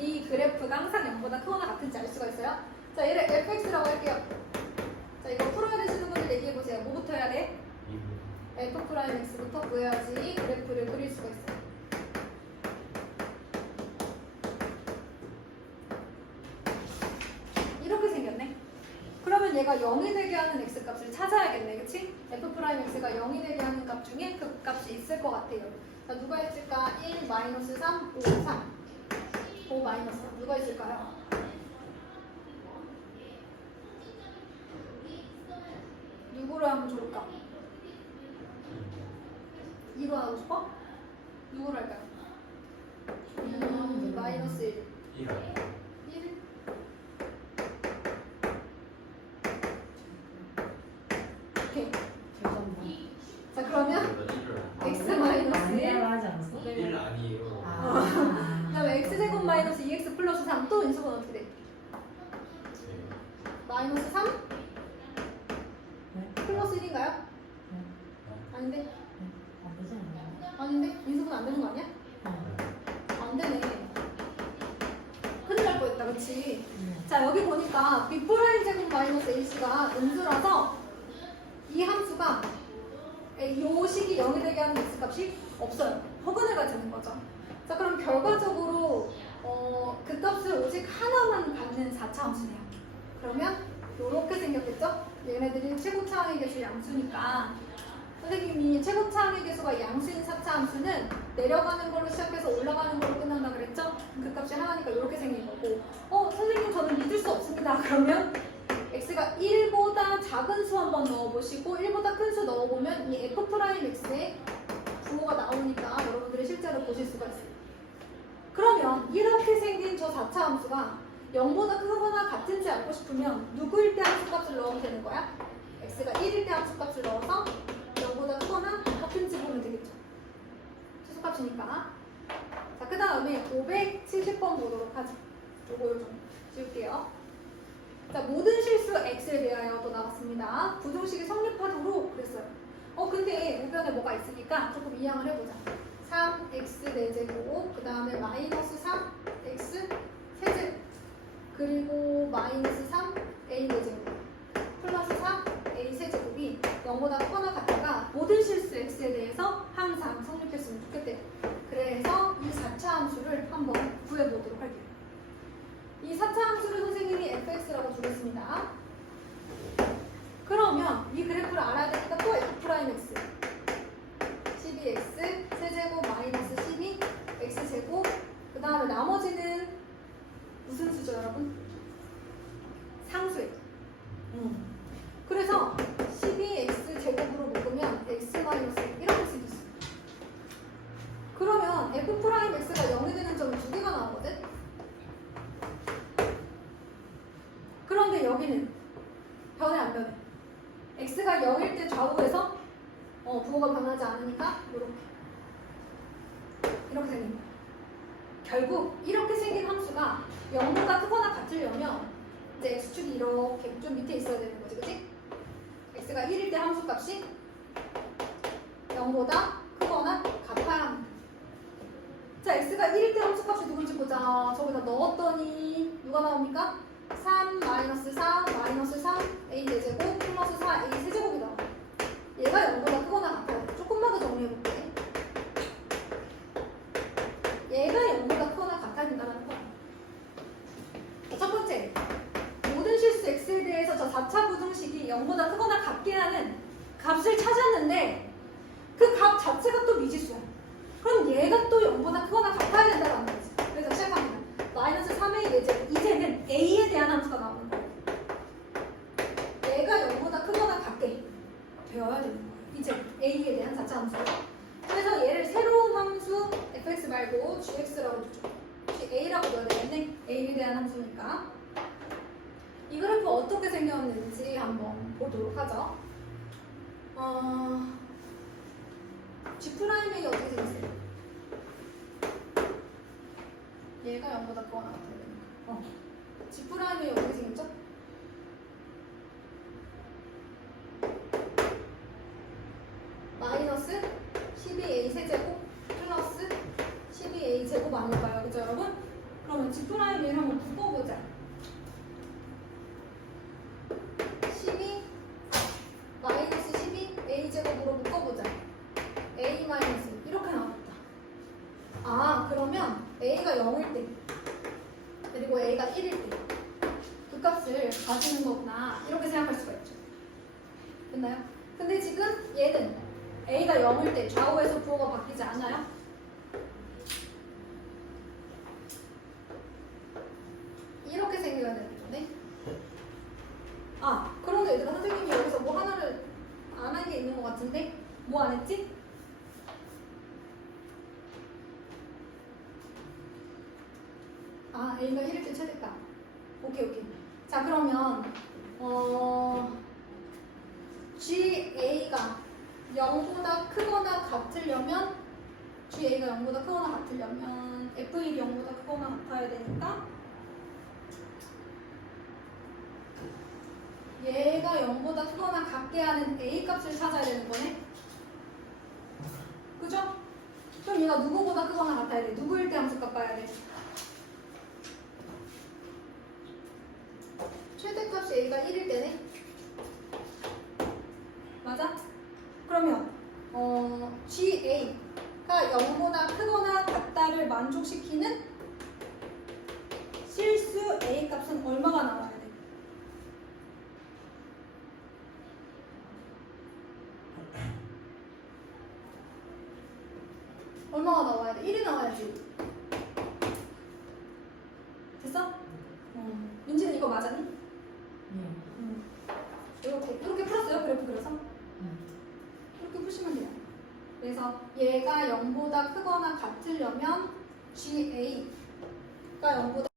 이 그래프가 항상 0보다 크거나 같은지 알 수가 있어요. 자, 얘를 fx라고 할게요. 자, 이거 풀어야 되시는 분들 얘기해 보세요. 뭐부터 해야 돼? f 프라임 x부터 구해야지 그래프를 그릴 수가 있어요. 이렇게 생겼네. 그러면 얘가 0이 되게 하는 x 값을 찾아야겠네, 그치? f 프라임 x가 0이 되게 하는 값 중에 그 값이 있을 것 같아요. 자, 누가 있을까? 1 마이너스 3, 5, 3. 5 마이너스 3. 누가 있을까요? 누구로 하면 좋을까? 2로 하고 싶어? 누구로 할까요? 2 마이너스 1. 1? 오케이. 자, 그러면 x 마이너스 1. 하지 않았어? 네. 1 아니에요. 아. 그다음에 x 제곱 마이너스 2x 플러스 3. 또 인수분 어떻게 돼? 마이너스 3 네? 플러스 1인가요? 네? 아닌데? 네? 안 되지 않나요? 아닌데? 인수분 안 되는 거 아니야? 네. 안 되네. 큰일 날 뻔했다, 그치? 네. 자, 여기 보니까 비포라인 제곱 마이너스 A씨가 음수라서 이 함수가 이 식이 0이 되게 하는 x 값이 없어요. 허근해가 되는 거죠. 자, 그럼 결과적으로 어, 그 값을 오직 하나만 받는 4차 함수네요. 그러면 이렇게 생겼겠죠? 얘네들이 최고차 항의 개수 양수니까 선생님이 최고차 항의 개수가 양수인 4차 함수는 내려가는 걸로 시작해서 올라가는 걸로 끝난다 그랬죠? 그 값이 하나니까 이렇게 생긴 거고 어 선생님 저는 믿을 수 없습니다. 그러면 x가 1보다 작은 수 한번 넣어보시고 1보다 큰 수 넣어보면 이 f 프라임 x의 부호가 나오니까 여러분들이 실제로 보실 수가 있어요. 그러면 이렇게 생긴 저 4차 함수가 0보다 크거나 같은지 알고 싶으면 누구일 때 함수값을 넣으면 되는 거야? x가 1일 때 함수값을 넣어서 0보다 크거나 같은지 보면 되겠죠. 최소값이니까. 자, 그 다음에 570번 보도록 하죠. 요거 좀 지울게요. 자, 모든 실수 x에 대하여 또 나왔습니다. 부등식이 성립하도록 그랬어요. 어, 근데 우변에 뭐가 있으니까 조금 이양을 해보자. 3x 4제곱, 그 다음에 마이너스 3x 세제곱, 그리고 마이너스 3 a 4제곱, 플러스 4 a 세제곱이 0보다 크거나 같다가 모든 실수 x에 대해서 항상 성립했으면 좋겠대요. 그래서 이 4차 함수를 한번 구해보도록 할게요. 이 4차 함수를 선생님이 fx라고 주겠습니다. 그러면 이 그래프를 알아야 되니까 또 f 프라임 x 12x 세제곱 마이너스 12 x제곱 그 다음에 나머지는 무슨 수죠 여러분? 상수예요. 응. 그래서 12x 제곱으로 묶으면 x 마이너스 이렇게 생겼어요. 그러면 f 프라임 x가 0이 되는 점이 두 개가 나오거든. 그런데 여기는 변해 안 변해? x가 0일 때 좌우에서 어, 부호가 변하지 않으니까 이렇게 이렇게 생긴 거야. 결국 이렇게 생긴 함수가 0보다 크거나 같으려면 이제 x축이 이렇게 좀 밑에 있어야 되는 거지, 그치? x가 1일 때 함수값이 0보다 크거나 같아야 합니다. 자, x가 1일 때 함수값이 누군지 보자. 저기다 넣었더니 누가 나옵니까? 3 마이너스 4 마이너스 3 a 4제곱 플러스 4 a 세제곱이 나와. 얘가 0보다 크거나 같아요. 조금만 더 정리해볼게. 얘가 0보다 크거나 같아야 된다는 거야. 자, 첫 번째. 모든 실수 x에 대해서 저 4차 부등식이 0보다 크거나 같게 하는 값을 찾았는데 그 값 자체가 또 미지수야. 그럼 얘가 또 0보다 크거나 같아야 된다는 거지. 그래서 시작합니다. 마이너스 3a 4제곱. 이제는 a에 대한 함수가 나오는 거야. 얘가 0보다 크거나 같게 되는 거야. 이제 a에 대한 4차 함수. 그래서 얘를 새로운 함수 fx 말고 gx라고. 혹시 a라고 넣어야 되겠네. a에 대한 함수니까. 이 그래프 어떻게 생겼는지 한번 보도록 하죠. 어, G 프라임이 어떻게 생겼어요? 얘가 0보다 크거나 같아야 되니까. 어. G 프라임이 어떻게 생겼죠? 마이너스 12a 세제곱 플러스 12a 제곱 아닐까요? 그죠 여러분? 그러면 G 프라임 a가 0일 때 그리고 a가 1일 때 그 값을 가지는 거구나 이렇게 생각할 수가 있죠. 됐나요? 근데 지금 얘는 a가 0일 때 좌우에서 부호가 바뀌지 않아요? 이렇게 생겨야 되는 거네. 아, 그런데 얘들아 선생님이 여기서 뭐 하나를 안 한 게 있는 것 같은데 뭐 안 했지? 아, A가 1일 때 최대값. 오케이, 오케이. 자, 그러면 어 GA가 0보다 크거나 같으려면 GA가 0보다 크거나 같으려면 F1이 0보다 크거나 같아야 되니까 얘가 0보다 크거나 같게 하는 A 값을 찾아야 되는 거네. 그죠? 그럼 얘가 누구보다 크거나 같아야 돼. 누구일 때 함수값 봐야 돼. 최대값이 A가 1일 때네. 맞아? 그러면 어, GA가 0보다 크거나 같다를 만족시키는 실수 A 값은 얼마가 나와야 돼? 얼마가 나와야 돼? 1이 나와야지. 됐어? 어. 윤지는 이거 맞았니? 네. 음. 이렇게 이렇게 풀었어요? 그래프 그려서? 네. 이렇게 푸시면 돼요. 그래서 얘가 0보다 크거나 같으려면 GA가 0보다